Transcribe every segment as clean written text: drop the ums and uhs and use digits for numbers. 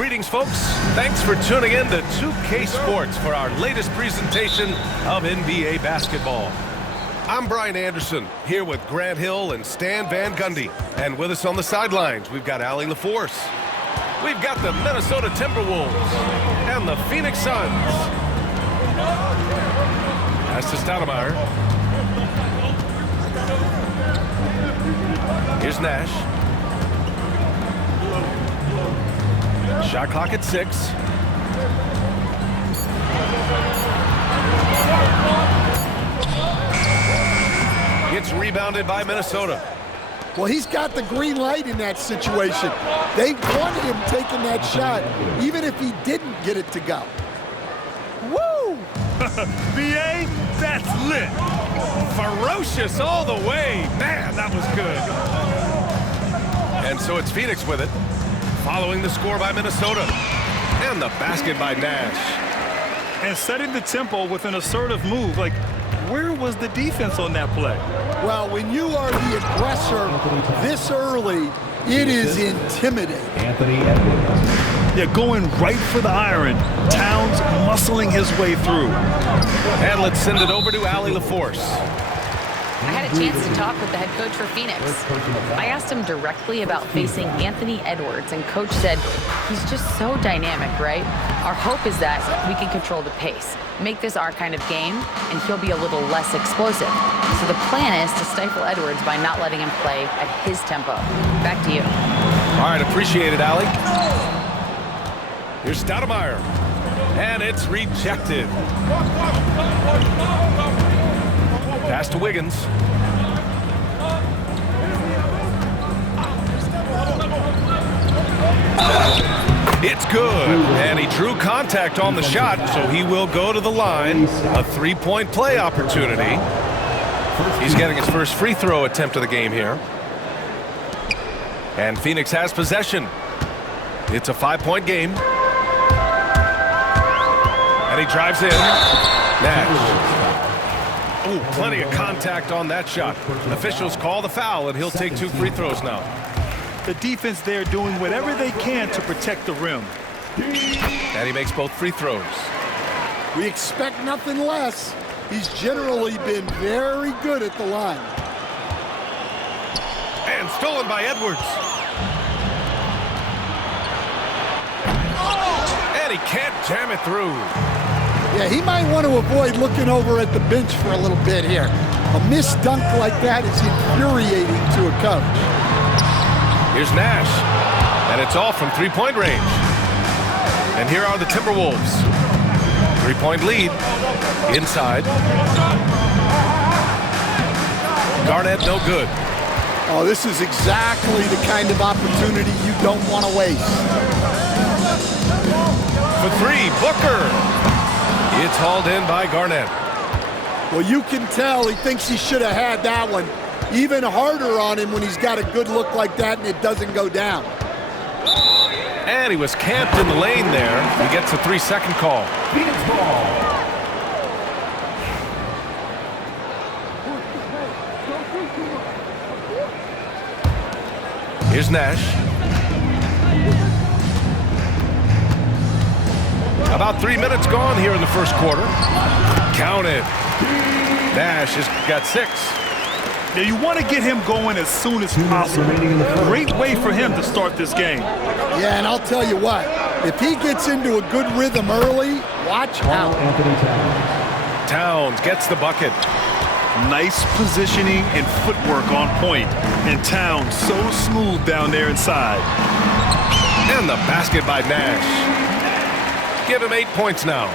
Greetings, folks. Thanks for tuning in to 2K Sports for our latest presentation of NBA basketball. I'm Brian Anderson, here with Grant Hill and Stan Van Gundy. And with us on the sidelines, we've got Allie LaForce. We've got the Minnesota Timberwolves and the Phoenix Suns. That's to Stoudemire. Here's Nash. Shot clock at 6. It's rebounded by Minnesota. Well, he's got the green light in that situation. They wanted him taking that shot, even if he didn't get it to go. Woo! VA, that's lit. Ferocious all the way. Man, that was good. And so it's Phoenix with it, following the score by Minnesota. And the basket by Nash. And setting the tempo with an assertive move. Like, where was the defense on that play? Well, when you are the aggressor this early, it is intimidating. Yeah, going right for the iron. Towns muscling his way through. And let's send it over to Allie LaForce. I had a chance to talk with the head coach for Phoenix. I asked him directly about facing Anthony Edwards, and coach said, he's just so dynamic, right? Our hope is that we can control the pace, make this our kind of game, and he'll be a little less explosive. So the plan is to stifle Edwards by not letting him play at his tempo. Back to you. All right, appreciate it, Allie. Here's Stoudemire, and it's rejected. Pass to Wiggins. It's good, and he drew contact on the shot, so he will go to the line. A three-point play opportunity. He's getting his first free throw attempt of the game here. And Phoenix has possession. It's a 5-point game. And he drives in. Nash. Ooh, plenty of contact on that shot. Officials call the foul, and he'll take 2 free throws now. The defense there doing whatever they can to protect the rim. And he makes both free throws. We expect nothing less. He's generally been very good at the line. And stolen by Edwards. And he can't jam it through. Yeah, he might want to avoid looking over at the bench for a little bit here. A missed dunk like that is infuriating to a coach. Here's Nash, and it's all from three-point range. And here are the Timberwolves. 3-point lead, inside. Garnett, no good. Oh, this is exactly the kind of opportunity you don't want to waste. For 3, Booker. It's hauled in by Garnett. Well, you can tell he thinks he should have had that one. Even harder on him when he's got a good look like that and it doesn't go down. And he was camped in the lane there. He gets a 3-second call. Phoenix ball. Here's Nash. About 3 minutes gone here in the first quarter. Count it. Nash has got 6. Now you want to get him going as soon as possible. Great way for him to start this game. Yeah, and I'll tell you what, if he gets into a good rhythm early, watch out. Towns gets the bucket. Nice positioning and footwork on point. And Towns so smooth down there inside. And the basket by Nash. Give him 8 points now.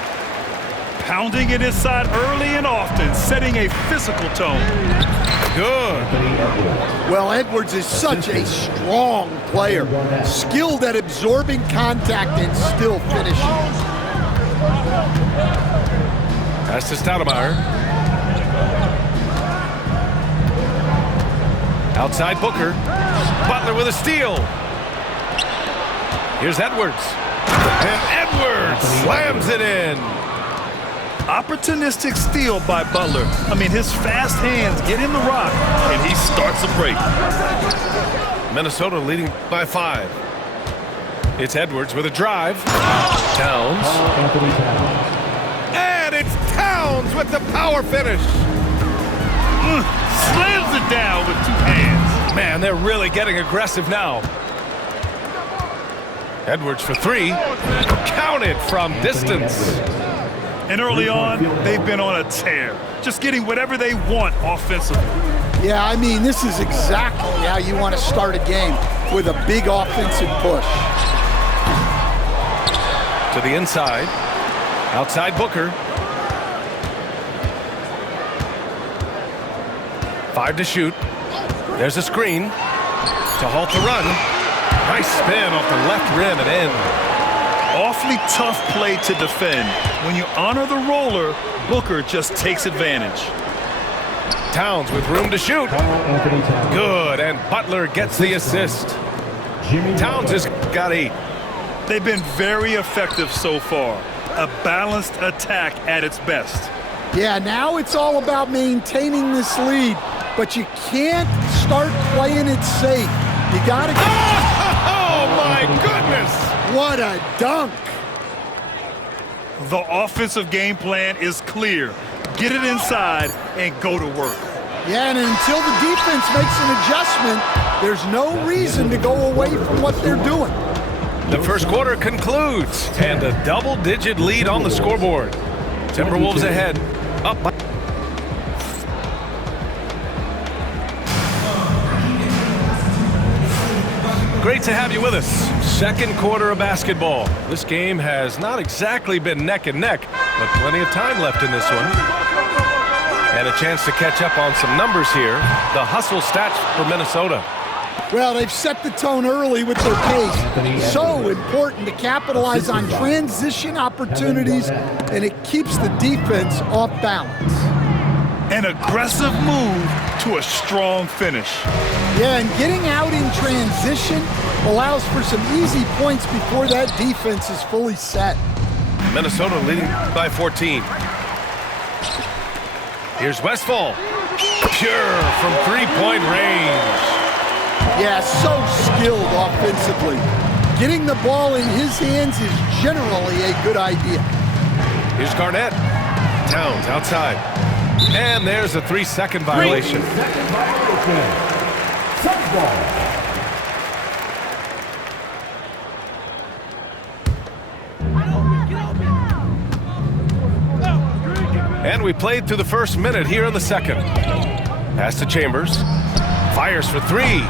Pounding it inside early and often, setting a physical tone. Good. Well, Edwards is such a strong player, skilled at absorbing contact and still finishing. Pass to Stoudemire. Outside Booker. Butler with a steal. Here's Edwards. And Edwards slams it in. Opportunistic steal by Butler. I mean, his fast hands get in the rock, and he starts a break. Minnesota leading by 5. It's Edwards with a drive. Towns. And it's Towns with the power finish. Slams it down with 2 hands. Man, they're really getting aggressive now. Edwards for 3. Counted from distance. And early on, they've been on a tear. Just getting whatever they want offensively. Yeah, I mean, this is exactly how you want to start a game, with a big offensive push. To the inside. Outside Booker. 5 to shoot. There's a screen to halt the run. Nice spin off the left rim and in. Awfully tough play to defend. When you honor the roller, Booker just takes advantage. Towns with room to shoot. Good, and Butler gets the assist. Towns has got 8. They've been very effective so far. A balanced attack at its best. Yeah, now it's all about maintaining this lead, but you can't start playing it safe. You gotta get... Oh my goodness! What a dunk! The offensive game plan is clear. Get it inside and go to work. Yeah, and until the defense makes an adjustment, there's no reason to go away from what they're doing. The first quarter concludes, and a double-digit lead on the scoreboard. Timberwolves ahead, up by... Great to have you with us. Second quarter of basketball. This game has not exactly been neck and neck, but plenty of time left in this one. And a chance to catch up on some numbers here. The hustle stats for Minnesota. Well, they've set the tone early with their pace. So important to capitalize on transition opportunities, and it keeps the defense off balance. An aggressive move to a strong finish. Yeah, and getting out in transition allows for some easy points before that defense is fully set. Minnesota leading by 14. Here's Westphal. Pure from three-point range. Yeah, so skilled offensively. Getting the ball in his hands is generally a good idea. Here's Garnett. Towns outside. And there's a 3-second violation. 3-second violation. Suns ball. And we played through the first minute here in the second. Pass to Chambers. Fires for 3.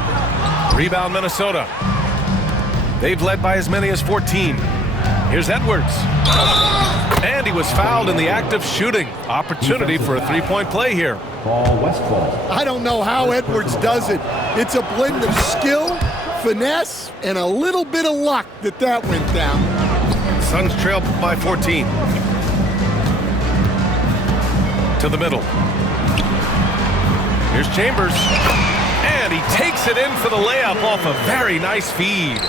Rebound Minnesota. They've led by as many as 14. Here's Edwards. And he was fouled in the act of shooting. Opportunity for a 3-point play here. Ball Westphal. I don't know how Edwards does it. It's a blend of skill, finesse, and a little bit of luck that went down. Suns trail by 14. To the middle. Here's Chambers. And he takes it in for the layup off a very nice feed.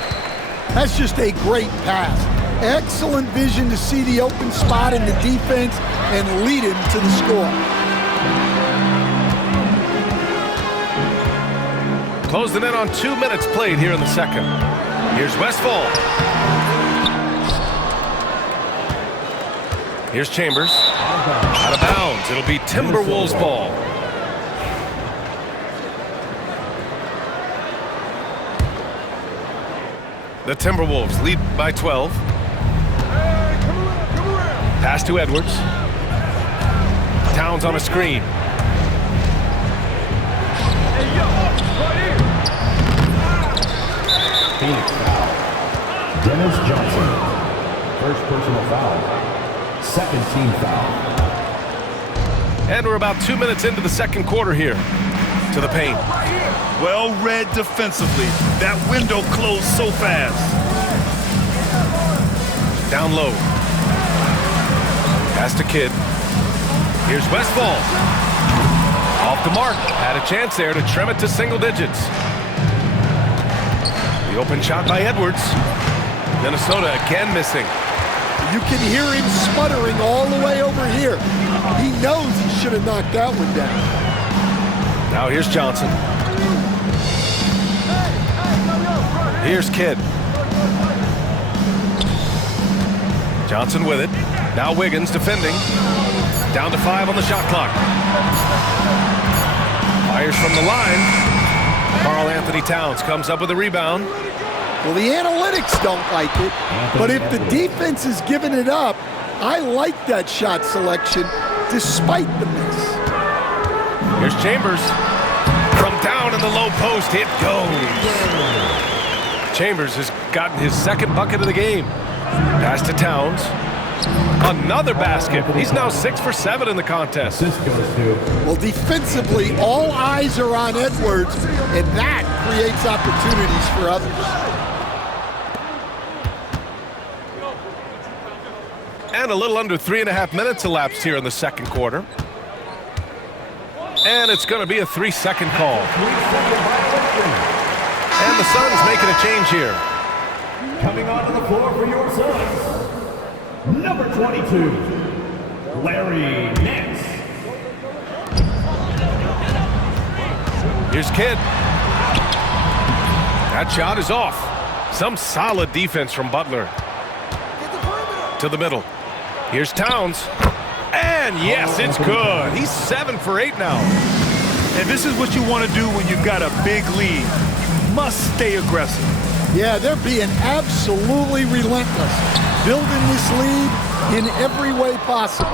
That's just a great pass. Excellent vision to see the open spot in the defense and lead him to the score. Closing in on 2 minutes played here in the second. Here's Westphal. Here's Chambers. Out of bounds. It'll be Timberwolves ball. The Timberwolves lead by 12. Pass to Edwards. Towns on a screen. Phoenix foul. Dennis Johnson. First personal foul. Second team foul. And we're about 2 minutes into the second quarter here. To the paint. Well read defensively. That window closed so fast. Down low. Pass to Kidd. Here's Westphal. Off the mark. Had a chance there to trim it to single digits. The open shot by Edwards. Minnesota again missing. You can hear him sputtering all the way over here. He knows he should have knocked that one down. Now here's Johnson. Here's Kidd. Johnson with it. Now Wiggins defending. Down to 5 on the shot clock. Fires from the line. Karl Anthony Towns comes up with a rebound. Well, the analytics don't like it, but if the defense is giving it up, I like that shot selection despite the miss. Here's Chambers. From down in the low post, it goes. Chambers has gotten his second bucket of the game. Pass to Towns. Another basket. He's now 6 for 7 in the contest. Well, defensively, all eyes are on Edwards, and that creates opportunities for others. And a little under 3.5 minutes elapsed here in the second quarter. And it's going to be a 3-second call. And the Suns making a change here. Coming onto the floor for your Suns, number 22, Larry Nance. Here's Kidd. That shot is off. Some solid defense from Butler. To the middle. Here's Towns. And yes, it's good. He's 7 for 8 now. And this is what you want to do when you've got a big lead. You must stay aggressive. Yeah, they're being absolutely relentless, building this lead in every way possible.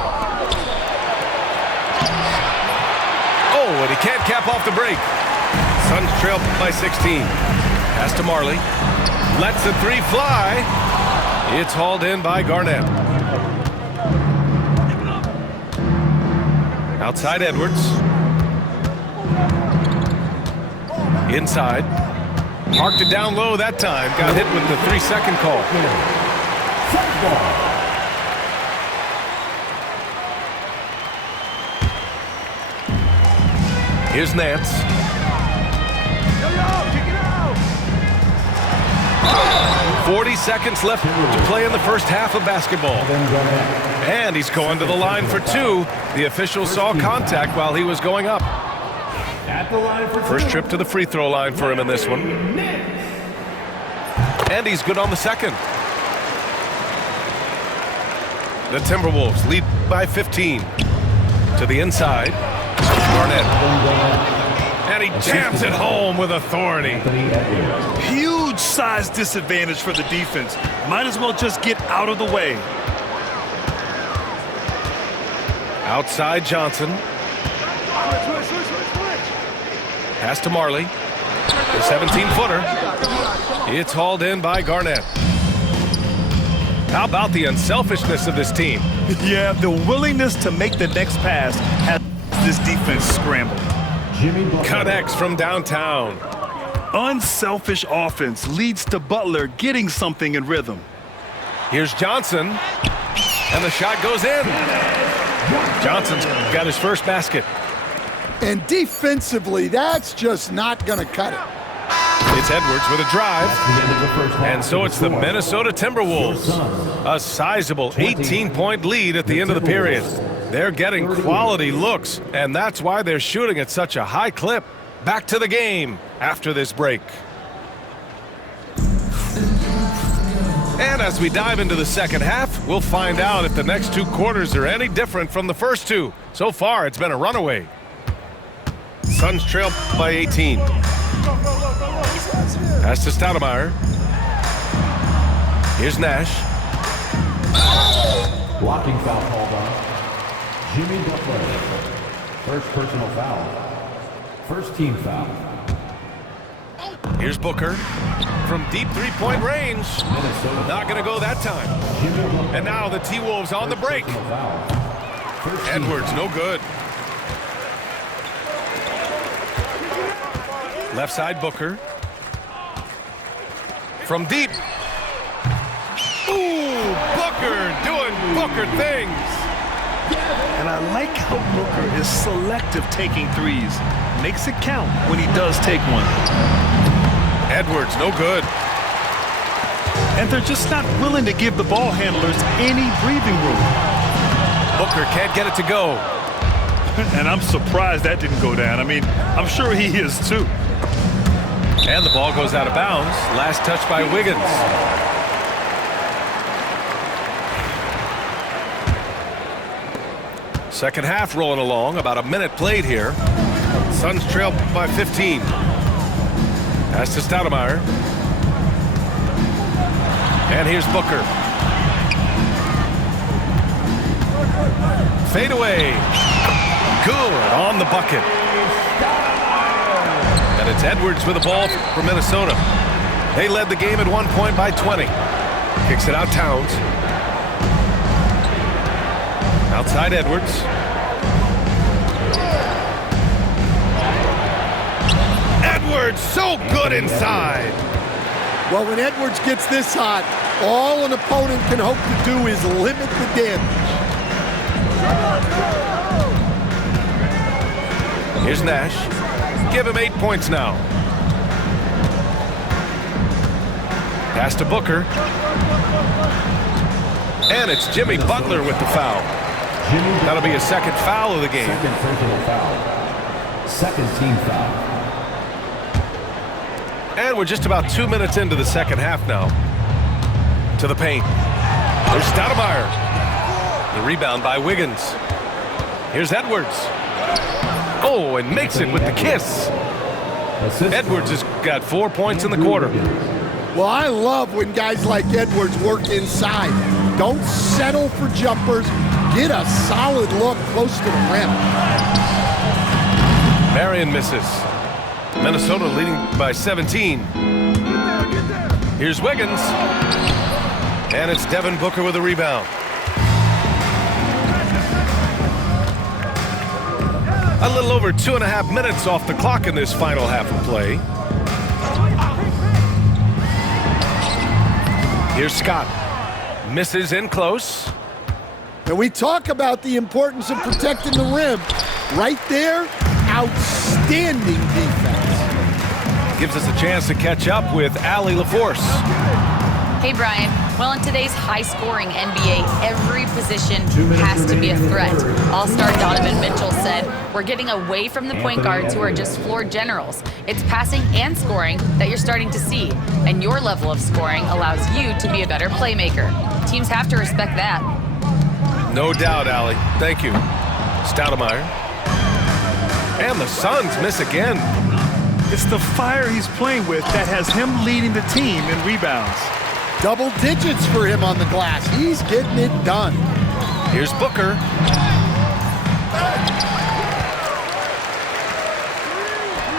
Oh, and he can't cap off the break. Suns trail by 16. Pass to Marley. Lets the 3 fly. It's hauled in by Garnett. Outside Edwards. Inside. Marked it down low that time. Got hit with the 3-second call. Here's Nance. 40 seconds left to play in the first half of basketball. And he's going to the line for 2. The official saw contact while he was going up. First trip to the free throw line for him in this one. And he's good on the second. The Timberwolves lead by 15. To the inside. Garnett. And he jams it home with authority. Huge size disadvantage for the defense. Might as well just get out of the way. Outside Johnson. Pass to Marley. The 17-footer. It's hauled in by Garnett. How about the unselfishness of this team? Yeah, the willingness to make the next pass has this defense scrambled. Connects from downtown. Unselfish offense leads to Butler getting something in rhythm. Here's Johnson. And the shot goes in. Johnson's got his first basket. And defensively, that's just not going to cut it. It's Edwards with a drive. And so it's the Minnesota Timberwolves. A sizable 18-point lead at the end of the period. They're getting quality looks, and that's why they're shooting at such a high clip. Back to the game after this break. And as we dive into the second half, we'll find out if the next 2 quarters are any different from the first 2. So far, it's been a runaway. Suns trail by 18. Pass to Stoudemire. Here's Nash. Blocking foul called on Jimmy Butler. First personal foul. First team foul. Here's Booker from deep 3-point range. Not going to go that time. And now the T-Wolves on the break. Edwards, no good. Left side, Booker. From deep. Ooh, Booker doing Booker things. And I like how Booker is selective taking threes. Makes it count when he does take one. Edwards, no good. And they're just not willing to give the ball handlers any breathing room. Booker can't get it to go. And I'm surprised that didn't go down. I mean, I'm sure he is too. And the ball goes out of bounds. Last touch by Wiggins. Second half rolling along, about a minute played here. Suns trail by 15. Pass to Stoudemire. And here's Booker. Fade away. Good on the bucket. And it's Edwards with the ball for Minnesota. They led the game at 1 point by 20. Kicks it out Towns. Outside Edwards. Edwards so good inside. Well, when Edwards gets this hot, all an opponent can hope to do is limit the damage. Here's Nash. Give him 8 points now. Pass to Booker. And it's Jimmy Butler with the foul. That'll be his second foul of the game. Second personal foul. Second team foul. And we're just about 2 minutes into the second half now. To the paint. There's Stoudemire. The rebound by Wiggins. Here's Edwards. Oh, and makes it with the kiss. Edwards has got 4 points in the quarter. Well, I love when guys like Edwards work inside. Don't settle for jumpers. Get a solid look close to the rim. Marion misses. Minnesota leading by 17. Here's Wiggins. And it's Devin Booker with a rebound. A little over 2.5 minutes off the clock in this final half of play. Here's Scott. Misses in close. And we talk about the importance of protecting the rim. Right there, outstanding defense. Gives us a chance to catch up with Allie LaForce. Hey, Brian. Well, in today's high-scoring NBA, every position has to be a threat. All-star Donovan Mitchell said, "We're getting away from the point guards who are just floor generals. It's passing and scoring that you're starting to see, and your level of scoring allows you to be a better playmaker. Teams have to respect that." No doubt, Allie. Thank you. Stoudemire. And the Suns miss again. It's the fire he's playing with that has him leading the team in rebounds. Double digits for him on the glass. He's getting it done. Here's Booker.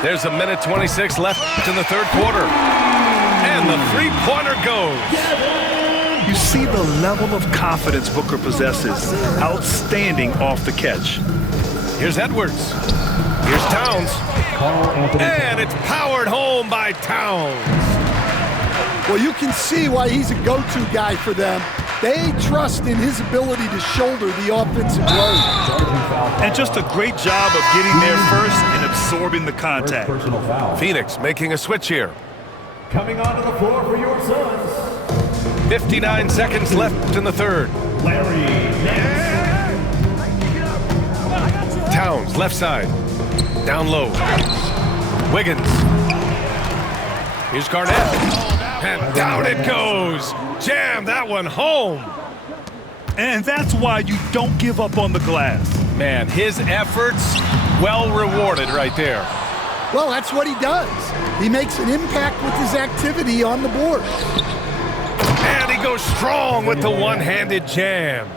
There's a minute 26 left in the third quarter. And the three-pointer goes. You see the level of confidence Booker possesses. Outstanding off the catch. Here's Edwards. Here's Towns. And it's powered home by Towns. Well, you can see why he's a go-to guy for them. They trust in his ability to shoulder the offensive load. And just a great job of getting there first and absorbing the contact. Phoenix making a switch here. Coming onto the floor for your Suns, 59 seconds left in the third. Larry Nance. Towns, left side. Down low. Wiggins. Here's Garnett. And down it goes. Jam that one home. And that's why you don't give up on the glass. Man, his efforts well rewarded right there. Well, that's what he does. He makes an impact with his activity on the board. And he goes strong with the one-handed jam.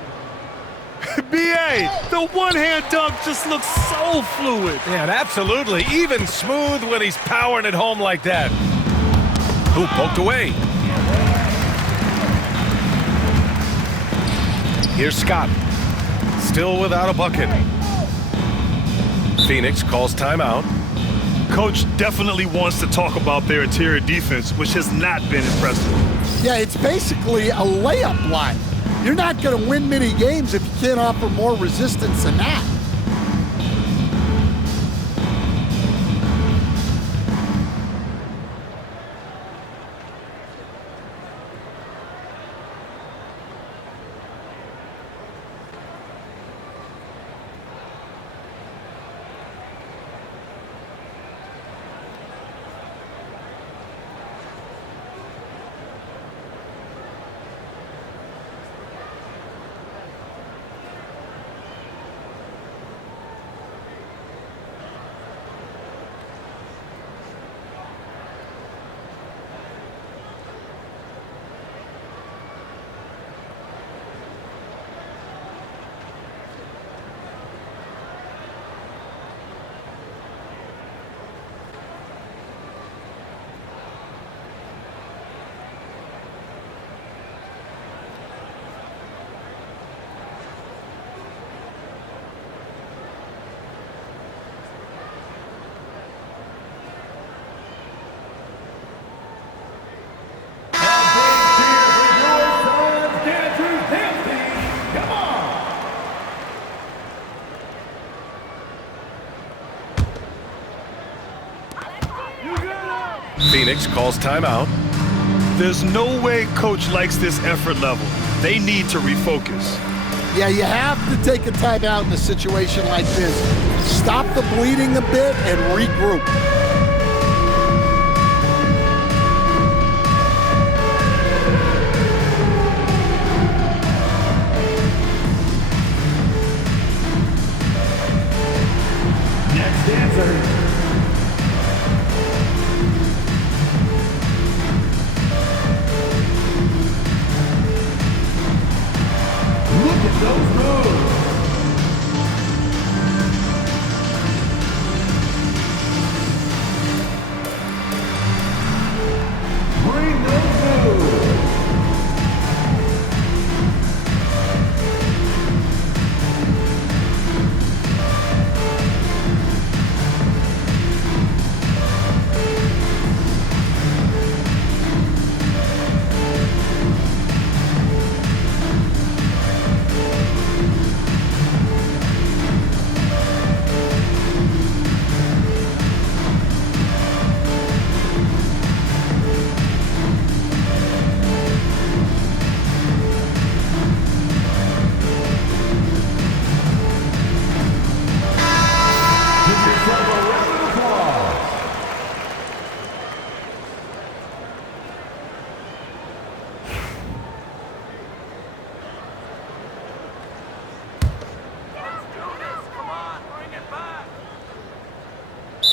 B.A., the one-hand dunk just looks so fluid. Yeah, absolutely. Even smooth when he's powering it home like that. Hoop poked away. Here's Scott. Still without a bucket. Phoenix calls timeout. Coach definitely wants to talk about their interior defense, which has not been impressive. Yeah, it's basically a layup line. You're not going to win many games if you can't offer more resistance than that. Phoenix calls timeout. There's no way coach likes this effort level. They need to refocus. Yeah, you have to take a timeout in a situation like this. Stop the bleeding a bit and regroup. Next answer. Look at those moves. Bring those moves. Give yourself a round of applause.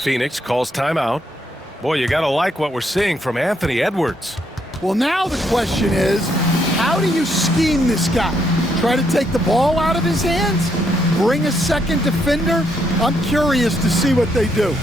Phoenix calls timeout. Boy, you gotta like what we're seeing from Anthony Edwards. Well, now the question is, how do you scheme this guy? Try to take the ball out of his hands? Bring a second defender? I'm curious to see what they do.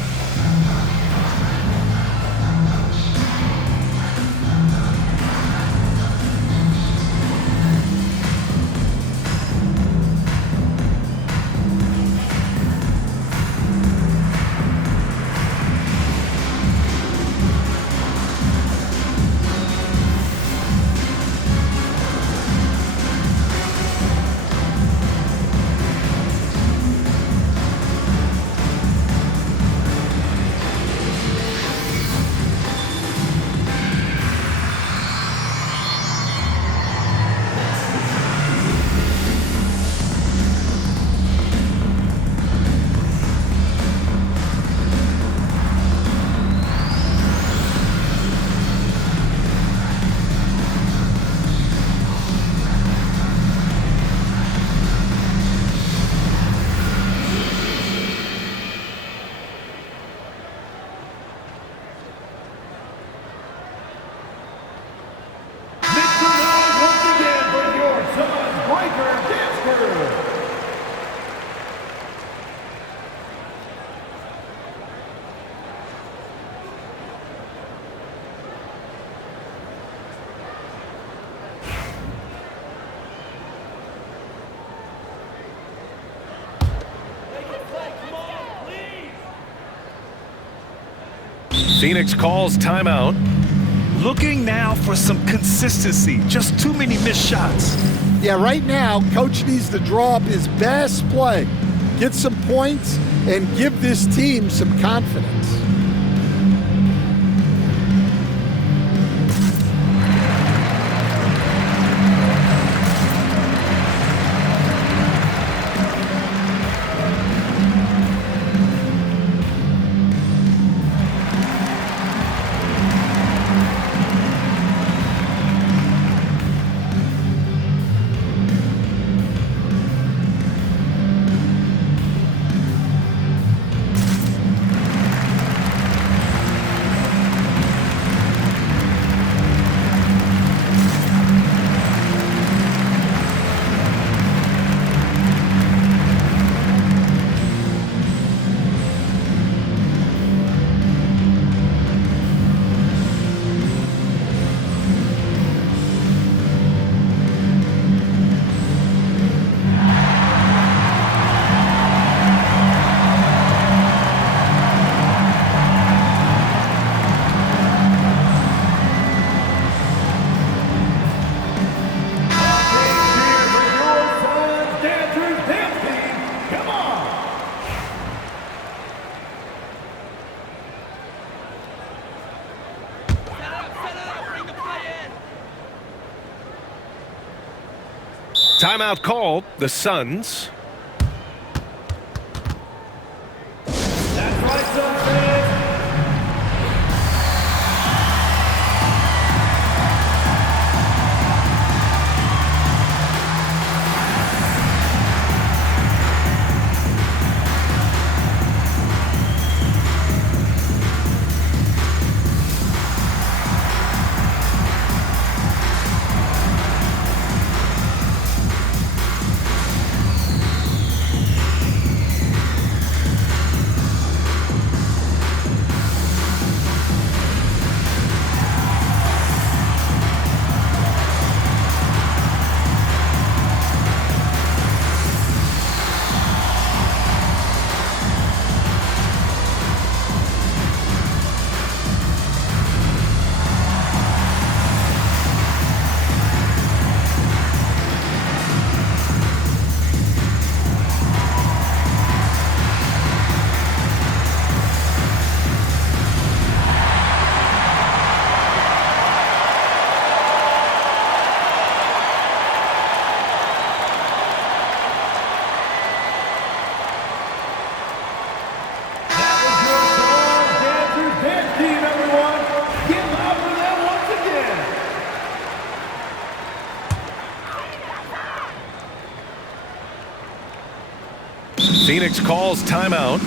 Mr. Knight once again for your Suns Breaker Dance Crew. Phoenix calls timeout. Looking now for some consistency. Just too many missed shots. Yeah, right now, coach needs to draw up his best play, get some points, and give this team some confidence. Timeout called, the Suns. That's right, Suns fans. Phoenix calls timeout.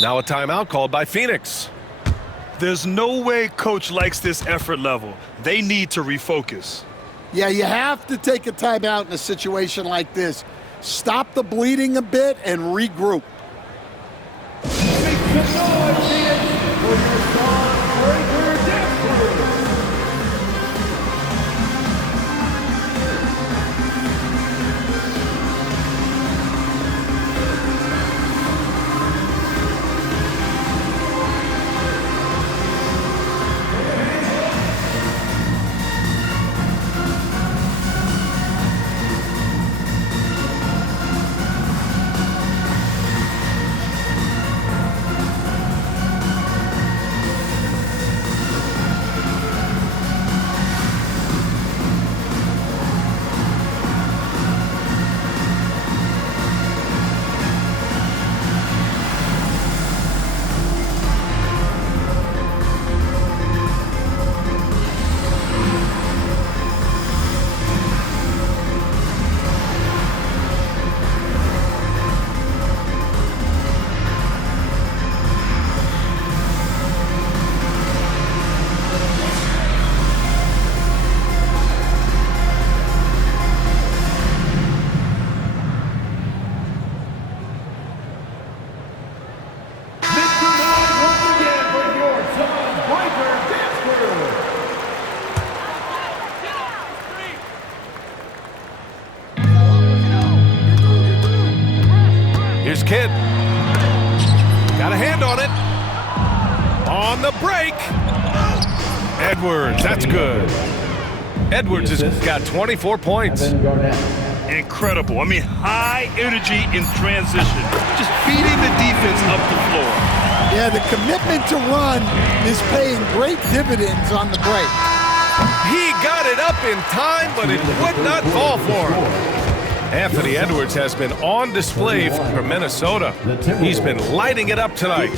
Now a timeout called by Phoenix. There's no way coach likes this effort level. They need to refocus. Yeah, you have to take a timeout in a situation like this. Stop the bleeding a bit and regroup. Make some noise, fans, for your star breaker dance crew. Edwards, that's good. Edwards has got 24 points. Incredible. I mean, high energy in transition. Just feeding the defense up the floor. Yeah, the commitment to run is paying great dividends on the break. He got it up in time, but it would not fall for him. Anthony Edwards has been on display for Minnesota. He's been lighting it up tonight.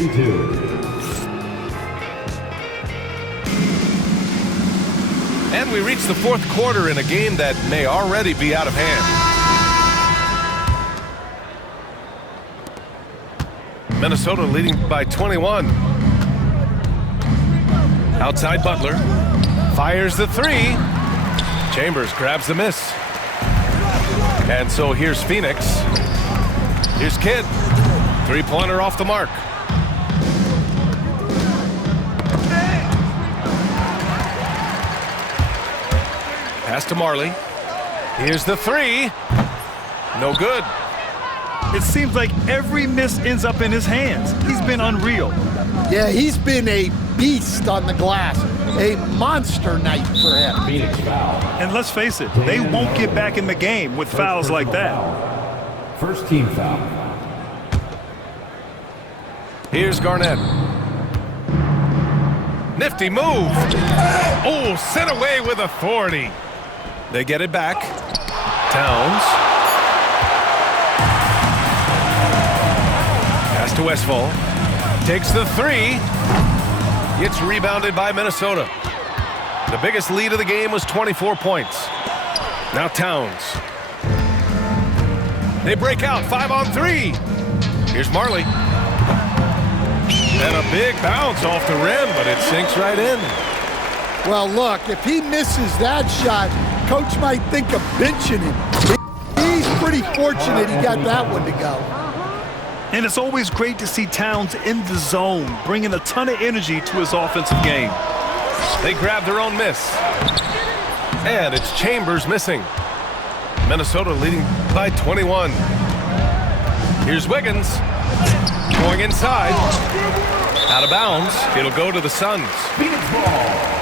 And we reach the fourth quarter in a game that may already be out of hand. Minnesota leading by 21. Outside Butler. Fires the three. Chambers grabs the miss. And so here's Phoenix. Here's Kidd. Three-pointer off the mark. Pass to Marley. Here's the three. No good. It seems like every miss ends up in his hands. He's been unreal. Yeah, he's been a beast on the glass. A monster night for him. Phoenix foul. And let's face it, they won't get back in the game with fouls like that. First team foul. Here's Garnett. Nifty move. Oh, sent away with authority. They get it back. Towns. Pass to Westphal. Takes the three. Gets rebounded by Minnesota. The biggest lead of the game was 24 points. Now Towns. They break out 5-on-3. Here's Marley. And a big bounce off the rim, but it sinks right in. Well, look, if he misses that shot, coach might think of benching him. He's pretty fortunate he got that one to go. And it's always great to see Towns in the zone, bringing a ton of energy to his offensive game. They grab their own miss. And it's Chambers missing. Minnesota leading by 21. Here's Wiggins. Going inside. Out of bounds. It'll go to the Suns. Phoenix ball.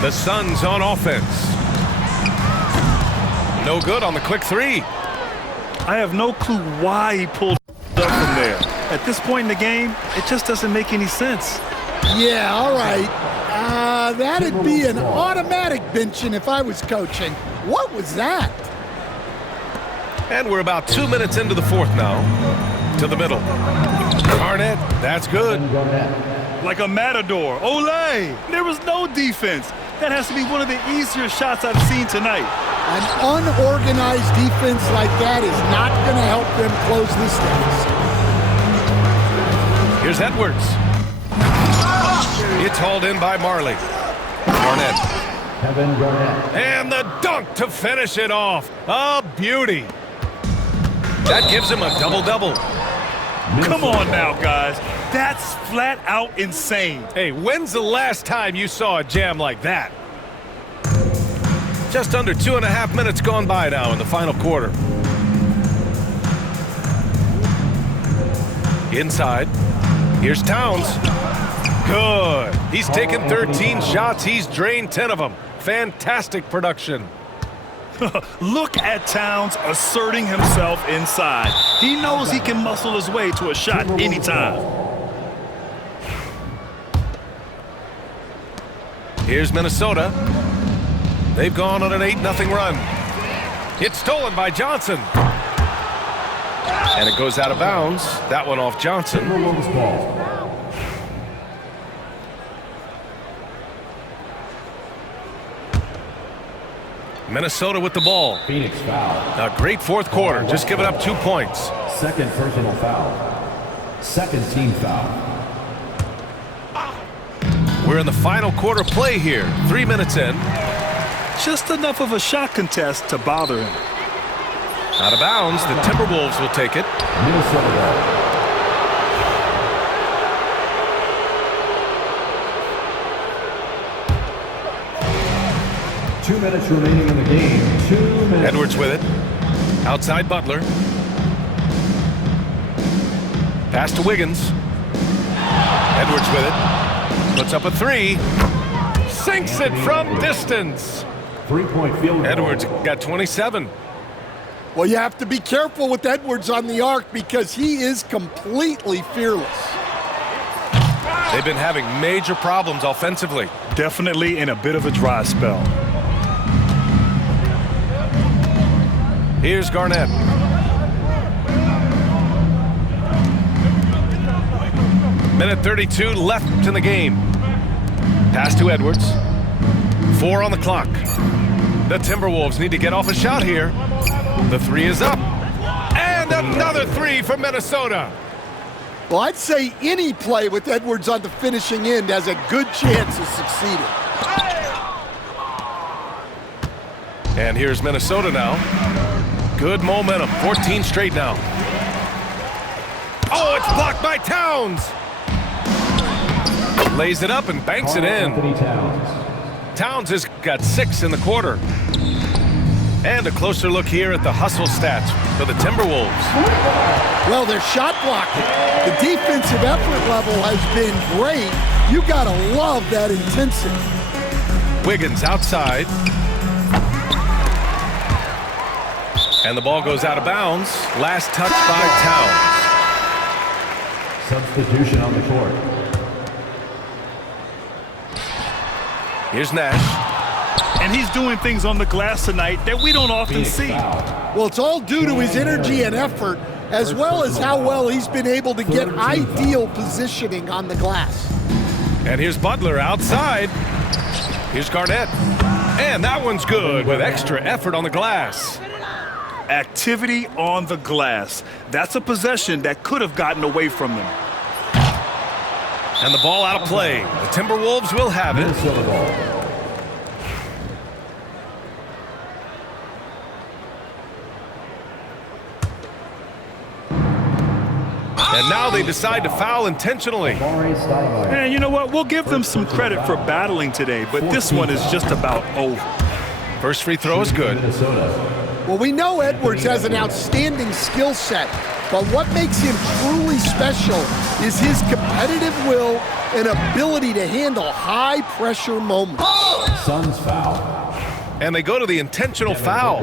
The Suns on offense. No good on the quick three. I have no clue why he pulled up from there. At this point in the game, it just doesn't make any sense. Yeah, all right. That'd be an automatic benching if I was coaching. What was that? And we're about 2 minutes into the fourth now. To the middle. Garnett, that's good. Like a matador. Olay! There was no defense. That has to be one of the easier shots I've seen tonight. An unorganized defense like that is not going to help them close this deficit. Here's Edwards. It's hauled in by Marley. Garnett. And the dunk to finish it off. A beauty. That gives him a double-double. Come on now, guys. That's flat out insane. Hey, when's the last time you saw a jam like that? Just under 2.5 minutes gone by now in the final quarter. Inside. Here's Towns. Good. He's taken 13 shots. He's drained 10 of them. Fantastic production. Look at Towns asserting himself inside. He knows he can muscle his way to a shot anytime. Here's Minnesota. They've gone on an 8-0 run. It's stolen by Johnson. And it goes out of bounds. That one off Johnson. Minnesota with the ball. Phoenix foul. A great fourth quarter. Just giving up 2 points. Second personal foul. Second team foul. We're in the final quarter play here. 3 minutes in. Just enough of a shot contest to bother him. Out of bounds. The Timberwolves will take it. Minnesota. 2 minutes remaining in the game. 2 minutes. Edwards with it. Outside Butler. Pass to Wiggins. Edwards with it. Puts up a three. Sinks it from distance. 3-point field goal. Edwards got 27. Well, you have to be careful with Edwards on the arc because he is completely fearless. They've been having major problems offensively. Definitely in a bit of a dry spell. Here's Garnett. Minute 32 left in the game. Pass to Edwards. 4 on the clock. The Timberwolves need to get off a shot here. The three is up. And another three for Minnesota. Well, I'd say any play with Edwards on the finishing end has a good chance of succeeding. And here's Minnesota now. Good momentum. 14 straight now. Oh, it's blocked by Towns. Lays it up and banks it in. Towns has got 6 in the quarter. And a closer look here at the hustle stats for the Timberwolves. Well, they're shot blocking. The defensive effort level has been great. You gotta love that intensity. Wiggins outside. And the ball goes out of bounds. Last touch by Towns. Substitution on the court. Here's Nash. And he's doing things on the glass tonight that we don't often see. Well, it's all due to his energy and effort, as well as how well he's been able to get ideal positioning on the glass. And here's Butler outside. Here's Garnett. And that one's good with extra effort on the glass. Activity on the glass. That's a possession that could have gotten away from them. And the ball out of play. The Timberwolves will have it. And now they decide to foul intentionally. And you know what? We'll give them some credit for battling today, but this one is just about over. First free throw is good. Well, we know Edwards has an outstanding skill set, But what makes him truly special is his competitive will and ability to handle high-pressure moments. Suns foul. And they go to the intentional foul.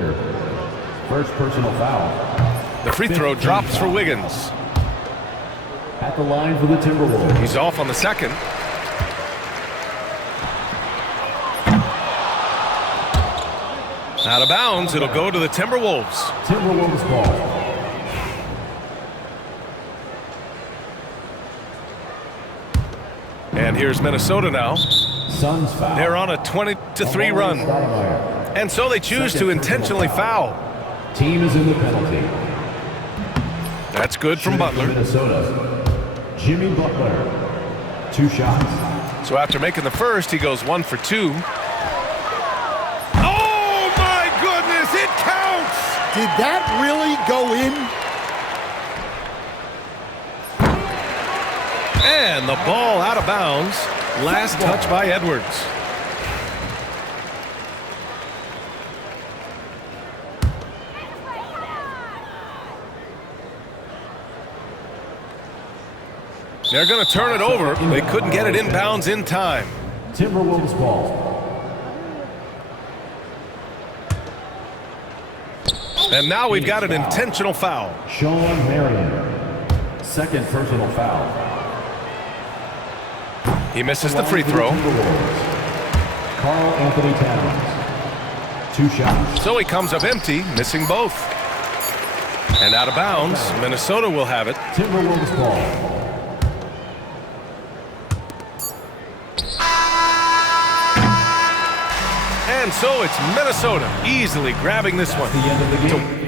First personal foul. The free throw drops for Wiggins. At the line for the Timberwolves. He's off on the second. Out of bounds, it'll go to the Timberwolves. Timberwolves ball. And here's Minnesota now. Suns foul. They're on a 20-3 run. And so they choose to intentionally foul. Team is in the penalty. That's good from Butler. Minnesota. Jimmy Butler. 2 shots. So after making the first, he goes 1 for 2. Oh my goodness, it counts! Did that really go in? And the ball out of bounds. Last touch by Edwards. They're going to turn it over. They couldn't get it inbounds in time. Timberwolves ball. And now we've got an intentional foul. Sean Marion. Second personal foul. He misses the free throw. Karl Anthony Towns. 2 shots. So he comes up empty, missing both. And out of bounds, Minnesota will have it. Timberwolves ball. And so it's Minnesota easily grabbing this one. The end of the game.